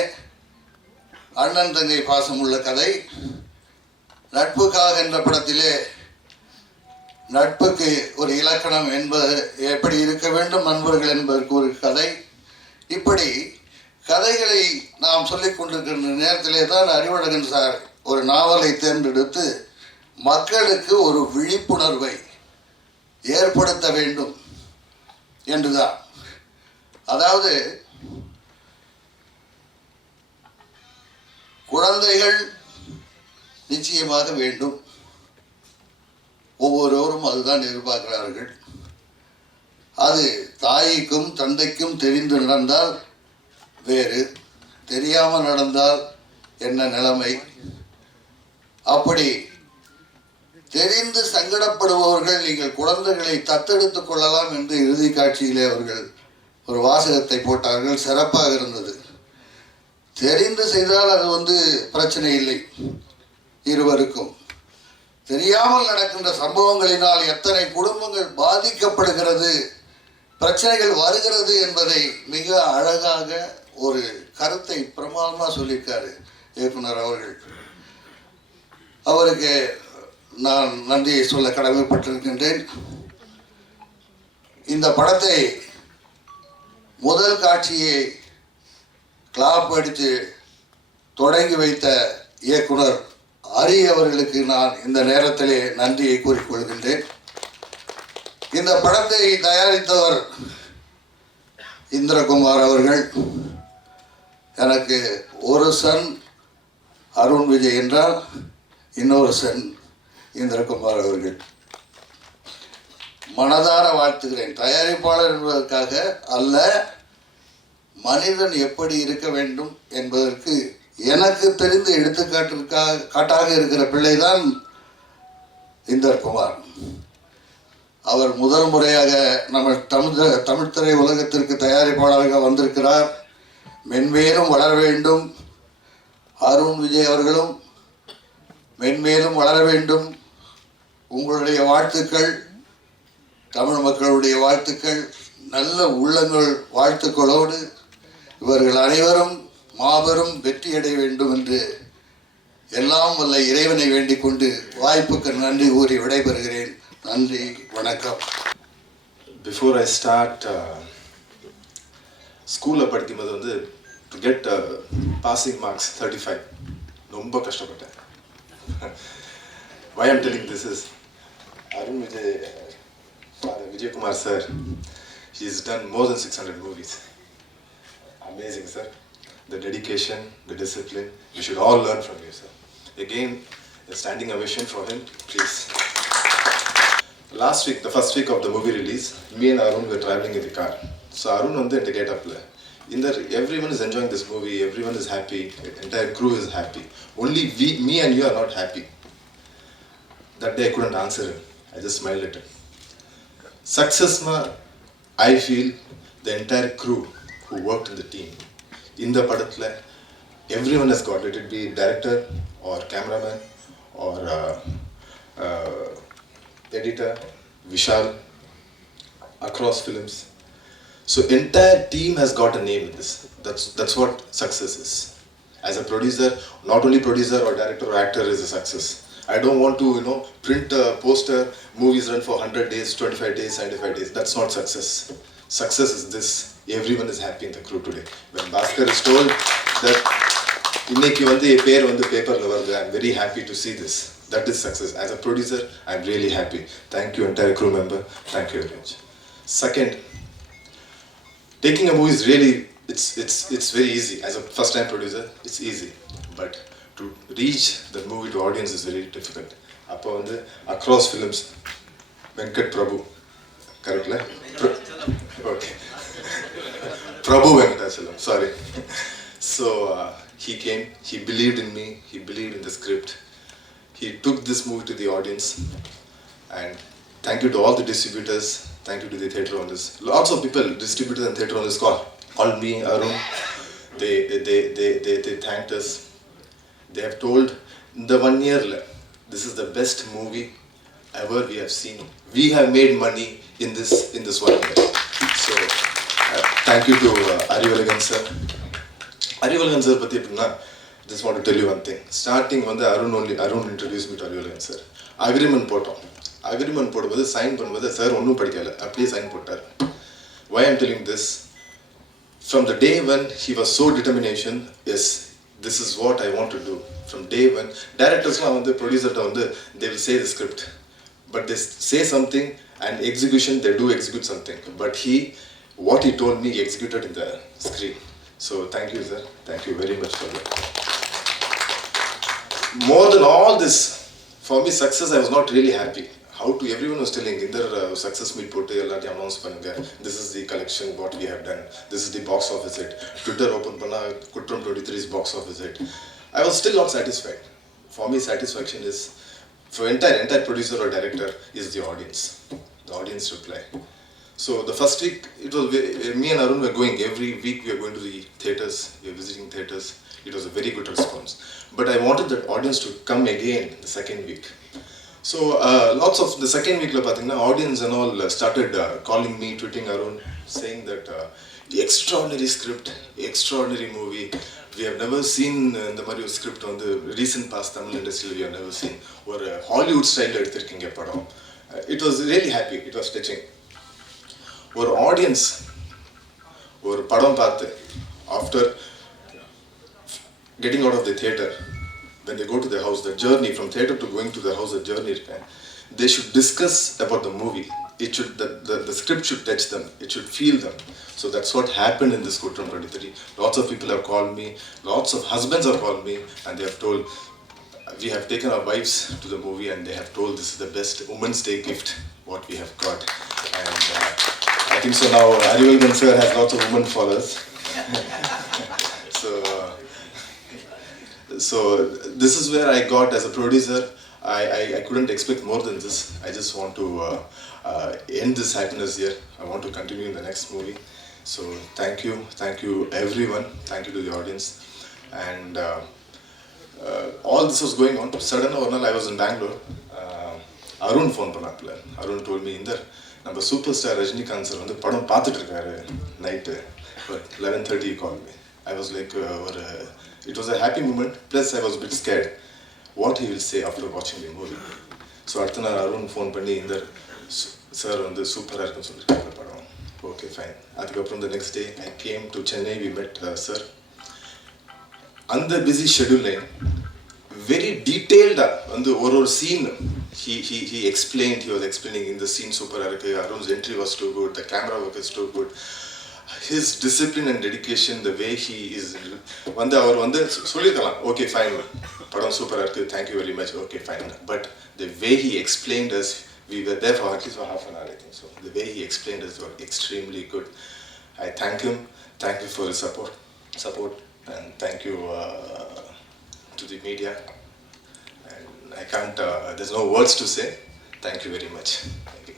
அண்ணன் தங்கை பாசம் உள்ள கதை. நட்புக்காக என்ற படத்திலே நட்புக்கு ஒரு இலக்கணம் என்பது எப்படி இருக்க வேண்டும் நண்பர்கள் என்பதற்கு ஒரு கதை. இப்படி கதைகளை நாம் சொல்லிக் கொண்டிருக்கின்ற நேரத்திலே தான் அறிவழகன் சார் ஒரு நாவலை தேர்ந்தெடுத்து மக்களுக்கு ஒரு விழிப்புணர்வை ஏற்படுத்த வேண்டும் என்றுதான். அதாவது குழந்தைகள் நிச்சயமாக வேண்டும், ஒவ்வொருவரும் அதுதான் எதிர்பார்க்கிறார்கள். அது தாய்க்கும் தந்தைக்கும் தெரிந்து நடந்தால் வேறு, தெரியாமல் நடந்தால் என்ன நிலைமை? அப்படி தெரிந்து சங்கடப்படுபவர்கள் நீங்கள் குழந்தைகளை தத்தெடுத்துக் கொள்ளலாம் என்று இறுதி காட்சியிலே அவர்கள் ஒரு வாசகத்தை போட்டார்கள். சிறப்பாக இருந்தது. தெரிந்து செய்தால் அது பிரச்சனை இல்லை இருவருக்கும். தெரியாமல் நடக்கின்ற சம்பவங்களினால் எத்தனை குடும்பங்கள் பாதிக்கப்படுகிறது, பிரச்சனைகள் வருகிறது என்பதை மிக அழகாக ஒரு கருத்தை பிரமாதமாக சொல்லியிருக்காரு இயக்குனர் அவர்கள். அவருக்கு நான் நன்றியை சொல்ல கடமைப்பட்டிருக்கின்றேன். இந்த படத்தை முதல் காட்சியை கிளாப் அடித்து தொடங்கி வைத்த இயக்குனர் ஹரி அவர்களுக்கு நான் இந்த நேரத்திலே நன்றியை கூறிக்கொள்கின்றேன். இந்த படத்தை தயாரித்தவர் இந்திரகுமார் அவர்கள். எனக்கு ஒரு சன் அருண் விஜய் என்றால் இன்னொரு சன் இந்திரகுமார் அவர்கள். மனதார வாழ்த்துகிறேன். தயாரிப்பாளர் என்பதற்காக அல்ல, மனிதன் எப்படி இருக்க வேண்டும் என்பதற்கு எனக்கு தெரிந்த எடுத்துக்காட்டாக இருக்கிற பிள்ளைதான் இந்திரகுமார். அவர் முதல் முறையாக நம்ம தமிழ் திரை உலகத்திற்கு தயாரிப்பாளராக வந்திருக்கிறார். மென்மேலும் வளர வேண்டும். அருண் விஜய் அவர்களும் மென்மேலும் வளர வேண்டும். உங்களுடைய வாழ்த்துக்கள், தமிழ் மக்களுடைய வாழ்த்துக்கள், நல்ல உள்ளங்கள் வாழ்த்துக்களோடு இவர்கள் அனைவரும் மாபெரும் வெற்றியடைய வேண்டும் என்று எல்லாம் வல்ல இறைவனை வேண்டிக் கொண்டு வாய்ப்புக்கு நன்றி கூறி விடைபெறுகிறேன். நன்றி, வணக்கம். Before I start, ஸ்கூலில் படிக்கும்போது to get passing marks 35 ரொம்ப கஷ்டப்பட்டேன். Why I'm telling this is Arun Vijay Kumar sir, he's done more than 600 movies. Amazing sir. The dedication, the discipline, we should all learn from you sir. Again, a standing ovation for him, please. Last week, the first week of the movie release, me and Arun were traveling in the car. So Arun on the get up. Everyone is enjoying this movie, everyone is happy, the entire crew is happy. Only me and you are not happy. That day I couldn't answer him. I just smiled at him. Success na, I feel the entire crew who worked in the team. In the padathla, everyone has got it. It be director or cameraman or editor, Vishal, across films. So entire team has got a name in this. That's what success is. As a producer, not only producer or director or actor is a success. I don't want to, print a poster, movies run for 100 days, 25 days, 75 days. That's not success. Success is this. Everyone is happy in the crew today. When Bhaskar is told that இன்னைக்கு வந்து என் பேர் வந்து பேப்பர்ல வருது, I'm very happy to see this. That is success. As a producer, I'm really happy. Thank you entire crew member. Thank you very much. Second, taking a movie is really, it's very easy. As a first time producer, it's easy. But to reach the movie to audience is very difficult. அப்போ வந்து across films, Venkat Prabhu, correctly? Okay. Prabhu Venkatachalam, sorry. So he came, he believed in me, he believed in the script. He took this movie to the audience. And thank you to all the distributors, thank you to the theatre owners. Lots of people, distributors and theatre owners called me, Arun. They thanked us. They have told in the 1 year, this is the best movie ever we have seen. We have made money in this 1 year. So thank you to Arivalagan sir. Arivalagan sir பத்தி எப்படின்னா, just want to tell you one thing. Starting வந்து Arun introduced me to Arivalagan sir. Agreement போட்டோம். Agreement போடும்போது sign பண்ணும்போது sir ஒன்றும் படிக்கல, அப்படியே sign போட்டார். Why I'm telling this? From the day when he was so determination, yes, this is what I want to do. From day one, directorsலாம் வந்து producerட்ட வந்து they will say the script, but they say something and execution they do execute something. But what he told me, he executed in the screen. So thank you sir, thank you very much for that. More than all this, for me success, I was not really happy. How to everyone was telling in their success meet போட்டு எல்லாத்தையும் announce பண்ணுங்க, this is the collection what we have done, this is the box office hit. Twitter open பண்ணா குற்றம் 23's box office hit. I was still not satisfied. For me satisfaction is, for entire producer or director, is the audience reply. So the first week, it was me and Arun were going every week. We are going to the theaters, we are visiting theaters. It was a very good response. But I wanted that audience to come again the second week. So lots of the second week, audience and all started calling me, tweeting Arun, saying that extraordinary script, extraordinary movie. We have never seen the Mario script on the recent past Tamil industry. We have never seen or Hollywood style எடுத்திருக்கீங்க படம். It was really happy. It was touching. ஒரு audience ஒரு படம் பார்த்து after getting out of the theater, when they go to their house, the journey from theater to going to the house, the journey, they should discuss about the movie. It should the script should touch them, it should feel them. So that's what happened in this Kutram 23. Lots of people have called me, lots of husbands have called me, and they have told, we have taken our wives to the movie and they have told this is the best Women's Day gift what we have got. And I think so now Arivalgan sir has lots of women followers. So this is where I got as a producer. I couldn't expect more than this. I just want to end this happiness here. I want to continue in the next movie. So thank you everyone. Thank you to the audience. And all this was going on. Suddenly I was in Bangalore. Arun phone பண்ணாப்ல. Arun told me, Inder, நம்ம super star Rajinikanth sir வந்து படம் பார்த்துட்டு இருக்காரு night. But 11:30 he called me. I was like, it was a happy moment. Plus I was a bit scared. What he will say after watching the movie. So அடுத்த நாள் Arun phone பண்ணி, இந்த sir வந்து சூப்பராக இருக்குன்னு சொல்லியிருக்காங்க படம். Okay fine. அதுக்கப்புறம் the next day I came to Chennai, we met sir. அந்த பிஸி ஷெட்யூல்லையும் very detailed வந்து ஒரு scene he explained. He was explaining in the scene super இருக்கு, Arun's entry was too good, the camera work is too good. his discipline and dedication, the way he is வந்து அவர் வந்து சொல்லிருக்கலாம், okay fine, படம் சூப்பராக இருக்குது, thank you very much, okay fine, but the way he explained us, we were there for at least for half an hour I think, so the way he explained us was extremely good. I thank him for his support and thank you to the media, and I can't there's no words to say. Thank you very much. Thank you.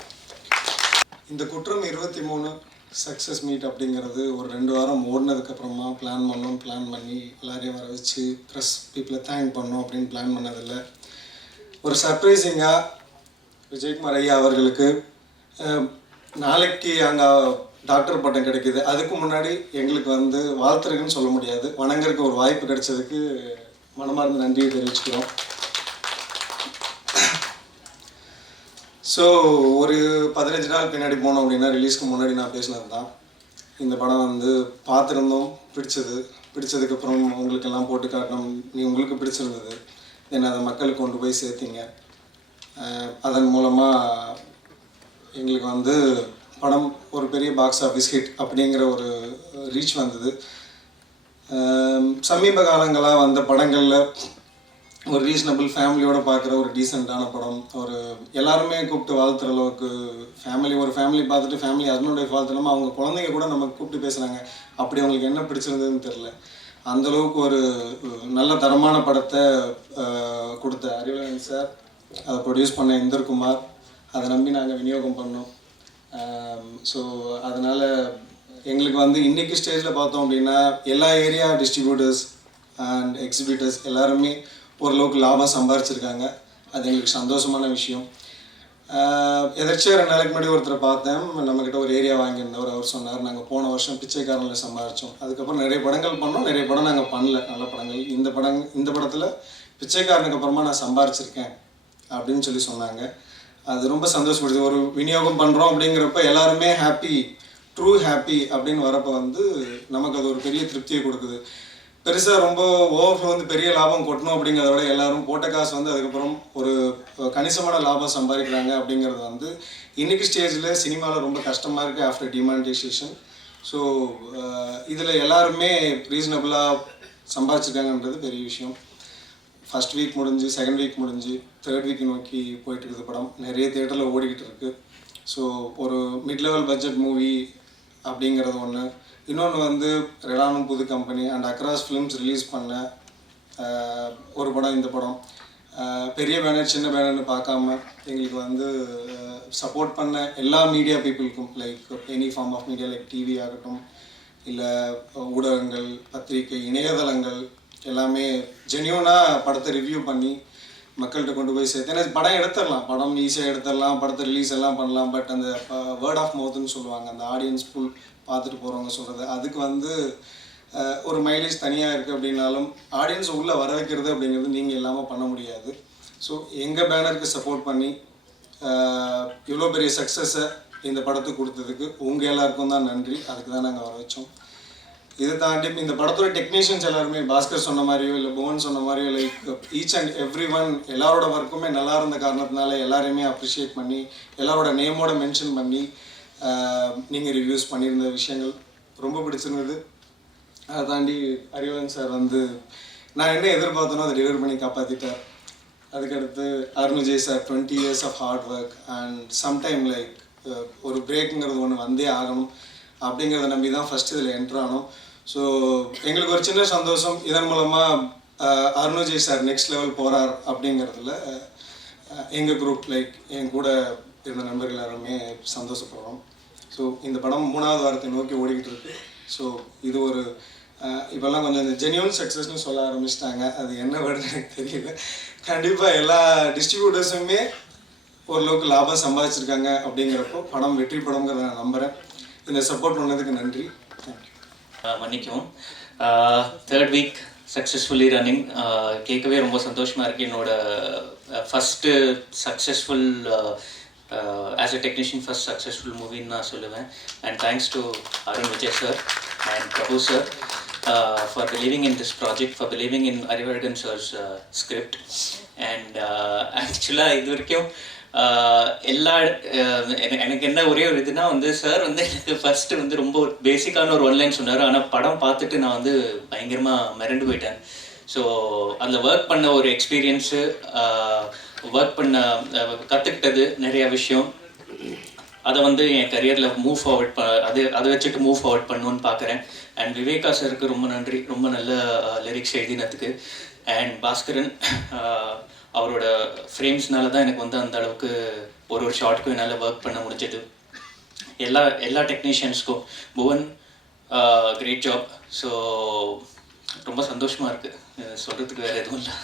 இந்த குற்றம் 23 success meet அப்படிங்கிறது ஒரு 2 வாரம் ஓடினதுக்கப்புறமா plan பண்ணி எல்லாரையும் வர வச்சு press பீப்புளை தேங்க் பண்ணோம் அப்படின்னு பிளான் பண்ணதில்லை. ஒரு சர்ப்ரைசிங்காக விஜயகுமார் ஐயா அவர்களுக்கு நாளைக்கு அங்கே டாக்டர் பட்டம் கிடைக்கிது. அதுக்கு முன்னாடி எங்களுக்கு வந்து வாழ்த்துறதுன்னு சொல்ல முடியாது, வணங்குறதுக்கு ஒரு வாய்ப்பு கிடைச்சதுக்கு மனமார்ந்த நன்றியை தெரிவிச்சுக்கிறோம். ஸோ ஒரு 15 நாள் பின்னாடி போனோம் அப்படின்னா ரிலீஸ்க்கு முன்னாடி நான் பேசினது தான். இந்த படம் வந்து பார்த்துருந்தோம், பிடிச்சதுக்கப்புறம் உங்களுக்கெல்லாம் போட்டு காட்டணும், உங்களுக்கு பிடிச்சிருந்தது, தென் அதை மக்களுக்கு கொண்டு போய் சேர்த்திங்க. அதன் மூலமாக எங்களுக்கு வந்து படம் ஒரு பெரிய பாக்ஸ் ஆஃபீஸ் ஹிட் அப்படிங்கிற ஒரு ரீச் வந்தது. சமீப காலங்களாக வந்த படங்களில் ஒரு ரீசனபிள் ஃபேமிலியோடு பார்க்குற ஒரு டீசெண்டான படம், ஒரு எல்லாருமே கூப்பிட்டு வாழ்த்துற அளவுக்கு ஒரு ஃபேமிலி பார்த்துட்டு ஃபேமிலி ஹஸ்பண்ட் ஒய்ஃப் வாழ்த்துலாமல் அவங்க குழந்தைங்க கூட நம்ம கூப்பிட்டு பேசுகிறாங்க. அப்படி அவங்களுக்கு என்ன பிடிச்சிருந்ததுன்னு தெரில. அந்தளவுக்கு ஒரு நல்ல தரமான படத்தை கொடுத்த அறிவழகன் சார், அதை ப்ரொடியூஸ் பண்ண இந்தர்குமார், அதை நம்பி நாங்கள் விநியோகம் பண்ணோம். ஸோ அதனால் எங்களுக்கு வந்து இன்றைக்கி ஸ்டேஜில் பார்த்தோம் அப்படின்னா எல்லா ஏரியா டிஸ்ட்ரிபியூட்டர்ஸ் அண்ட் எக்ஸிபியூட்டர்ஸ் எல்லாருமே ஓரளவுக்கு லாபம் சம்பாரிச்சிருக்காங்க. அது எங்களுக்கு சந்தோஷமான விஷயம். எதாச்சும் 2 நாளைக்கு முன்னாடி ஒருத்தரை பார்த்தேன், நம்மக்கிட்ட ஒரு ஏரியா வாங்கியிருந்தவர். அவர் சொன்னார், நாங்கள் போன வருஷம் பிச்சைக்காரனில் சம்பாரித்தோம், அதுக்கப்புறம் நிறைய படங்கள் பண்ணோம், நிறைய படம் நாங்கள் பண்ணல, நல்ல படங்கள். இந்த படத்தில் பிச்சைக்காரனுக்கு அப்புறமா நான் சம்பாரிச்சிருக்கேன் அப்படின்னு சொல்லி சொன்னாங்க. அது ரொம்ப சந்தோஷப்படுது. ஒரு விநியோகம் பண்ணுறோம் அப்படிங்கிறப்ப எல்லாருமே ஹாப்பி, ட்ரூ ஹாப்பி அப்படின்னு வரப்போ வந்து நமக்கு அது ஒரு பெரிய திருப்தியை கொடுக்குது. பெருசாக ரொம்ப ஓவர்ஃப்ளோ வந்து பெரிய லாபம் கொட்டணும் அப்படிங்கிறத விட எல்லாரும் போட்ட காசு வந்து அதுக்கப்புறம் ஒரு கணிசமான லாபம் சம்பாதிக்கிறாங்க அப்படிங்கிறது வந்து இன்றைக்கி ஸ்டேஜில் சினிமாவில் ரொம்ப கஷ்டமாக இருக்குது ஆஃப்டர் டிமானிட்டைசேஷன். ஸோ இதில் எல்லாருமே ரீசனபிளாக சம்பாதிச்சிருக்காங்கன்றது பெரிய விஷயம். ஃபஸ்ட் வீக் முடிஞ்சு, செகண்ட் வீக் முடிஞ்சு, தேர்ட் வீக் நோக்கி போயிட்டு இருக்குது படம். நிறைய தியேட்டரில் ஓடிக்கிட்டு இருக்குது. ஸோ ஒரு மிட் லெவல் பட்ஜெட் மூவி அப்படிங்கிறது ஒன்று. இன்னொன்று வந்து ரெடானும் புது company and across films release பண்ண ஒரு படம் இந்த படம். பெரிய பேனர் சின்ன பேனர்னு பார்க்காம எங்களுக்கு வந்து சப்போர்ட் பண்ண எல்லா மீடியா பீப்புளுக்கும், like any form of media, like TV ஆகட்டும், இல்லை ஊடகங்கள், பத்திரிக்கை, இணையதளங்கள், எல்லாமே ஜென்யூனாக படத்தை ரிவ்யூ பண்ணி மக்கள்கிட்ட கொண்டு போய் சேர்த்து. ஏன்னா படம் எடுத்துடலாம், படம் ஈஸியாக எடுத்துடலாம், படத்தை ரிலீஸ் எல்லாம் பண்ணலாம். பட் அந்த வேர்ட் ஆஃப் மவுத்துன்னு சொல்லுவாங்க, அந்த ஆடியன்ஸ் ஃபுல் பார்த்துட்டு போகிறவங்க சொல்கிறது, அதுக்கு வந்து ஒரு மைலேஜ் தனியாக இருக்குது. அப்படின்னாலும் ஆடியன்ஸ் உள்ளே வர வைக்கிறது அப்படிங்கிறது நீங்கள் இல்லாமல் பண்ண முடியாது. ஸோ எங்கள் பேனருக்கு சப்போர்ட் பண்ணி இவ்வளோ பெரிய சக்ஸஸை இந்த படத்துக்கு கொடுத்ததுக்கு உங்கள் எல்லாருக்கும் தான் நன்றி. அதுக்கு தான் நாங்கள் வர வச்சோம். இதை தாண்டி இந்த படத்தோட டெக்னீஷியன்ஸ் எல்லாருமே பாஸ்கர் சொன்ன மாதிரியோ இல்லை புவன் சொன்ன மாதிரியோ, like each and every one எல்லாரோட ஒர்க்குமே நல்லா இருந்த காரணத்தினால எல்லாரையுமே அப்ரிஷியேட் பண்ணி எல்லாரோட நேமோட மென்ஷன் பண்ணி நீங்கள் ரிவ்யூஸ் பண்ணியிருந்த விஷயங்கள் ரொம்ப பிடிச்சிருந்தது. அதை தாண்டி அறிவழகன் சார் வந்து நான் என்ன எதிர்பார்த்தனோ அதை டெலிவரி பண்ணி காப்பாற்றிட்டார். அதுக்கடுத்து Arun Vijay sir 20 years of hard work and sometime like ஒரு பிரேக்குங்கிறது ஒன்று வந்தே ஆகணும் அப்படிங்கிறத நம்பி தான் ஃபஸ்ட்டு இதில் என்ட்ரானோம். ஸோ எங்களுக்கு ஒரு சின்ன சந்தோஷம், இதன் மூலமாக அருண்விஜய் சார் நெக்ஸ்ட் லெவல் போகிறார் அப்படிங்கிறதுல எங்கள் குரூப், லைக் என் கூட இருந்த நண்பர்கள் எல்லாருமே சந்தோஷப்படுறோம். ஸோ இந்த படம் 3வது வாரத்தை நோக்கி ஓடிக்கிட்டு இருக்குது. ஸோ இது ஒரு இப்போல்லாம் கொஞ்சம் இந்த ஜென்யூன் சக்ஸஸ்னு சொல்ல ஆரம்பிச்சிட்டாங்க, அது என்ன வேர்டுன்னு எனக்கு தெரியல. கண்டிப்பாக எல்லா டிஸ்ட்ரிபியூட்டர்ஸுமே ஓரளவுக்கு லாபம் சம்பாதிச்சிருக்காங்க அப்படிங்கிறப்போ படம் வெற்றி படங்கிறத நான் நம்புகிறேன். இந்த சப்போர்ட் பண்ணதுக்கு நன்றி. தேங்க்யூ. மன்னிக்கவும். Third week successfully running. கேட்கவே ரொம்ப சந்தோஷமாக இருக்குது. என்னோட first successful as a technician first successful மூவின்னு நான் சொல்லுவேன். And thanks to Arun Vijay sir and Prabhu sir for believing in this project, for believing in Arivazhagan sir's script. And actually இது வரைக்கும் எல்லா எனக்கு என்ன ஒரே ஒரு இதுனா வந்து சார் வந்து எனக்கு ஃபஸ்ட்டு வந்து ரொம்ப பேசிக்கான ஒரு ஒன்லைன் சொன்னார். ஆனால் படம் பார்த்துட்டு நான் வந்து பயங்கரமாக மிரண்டு போயிட்டேன். ஸோ அதில் ஒர்க் பண்ண ஒரு எக்ஸ்பீரியன்ஸு, ஒர்க் பண்ண கற்றுக்கிட்டது நிறையா விஷயம், அதை வந்து என் கரியரில் மூவ் ஃபார்வர்ட் அதை வச்சுட்டு மூவ் ஃபார்வர்ட் பண்ணணுன்னு பார்க்குறேன். அண்ட் விவேகா சாருக்கு ரொம்ப நன்றி, ரொம்ப நல்ல லிரிக்ஸ் எழுதினதுக்கு. அண்ட் பாஸ்கரன் அவரோட ஃப்ரேம்ஸ்னால தான் எனக்கு வந்து அந்த அளவுக்கு ஒரு ஷார்ட்டுக்கும் என்னால் ஒர்க் பண்ண முடிஞ்சது. எல்லா டெக்னீஷியன்ஸ்க்கும் புவன் கிரேட் ஜாப். ஸோ ரொம்ப சந்தோஷமாக இருக்குது, சொல்கிறதுக்கு வேறு எதுவும் இல்லை.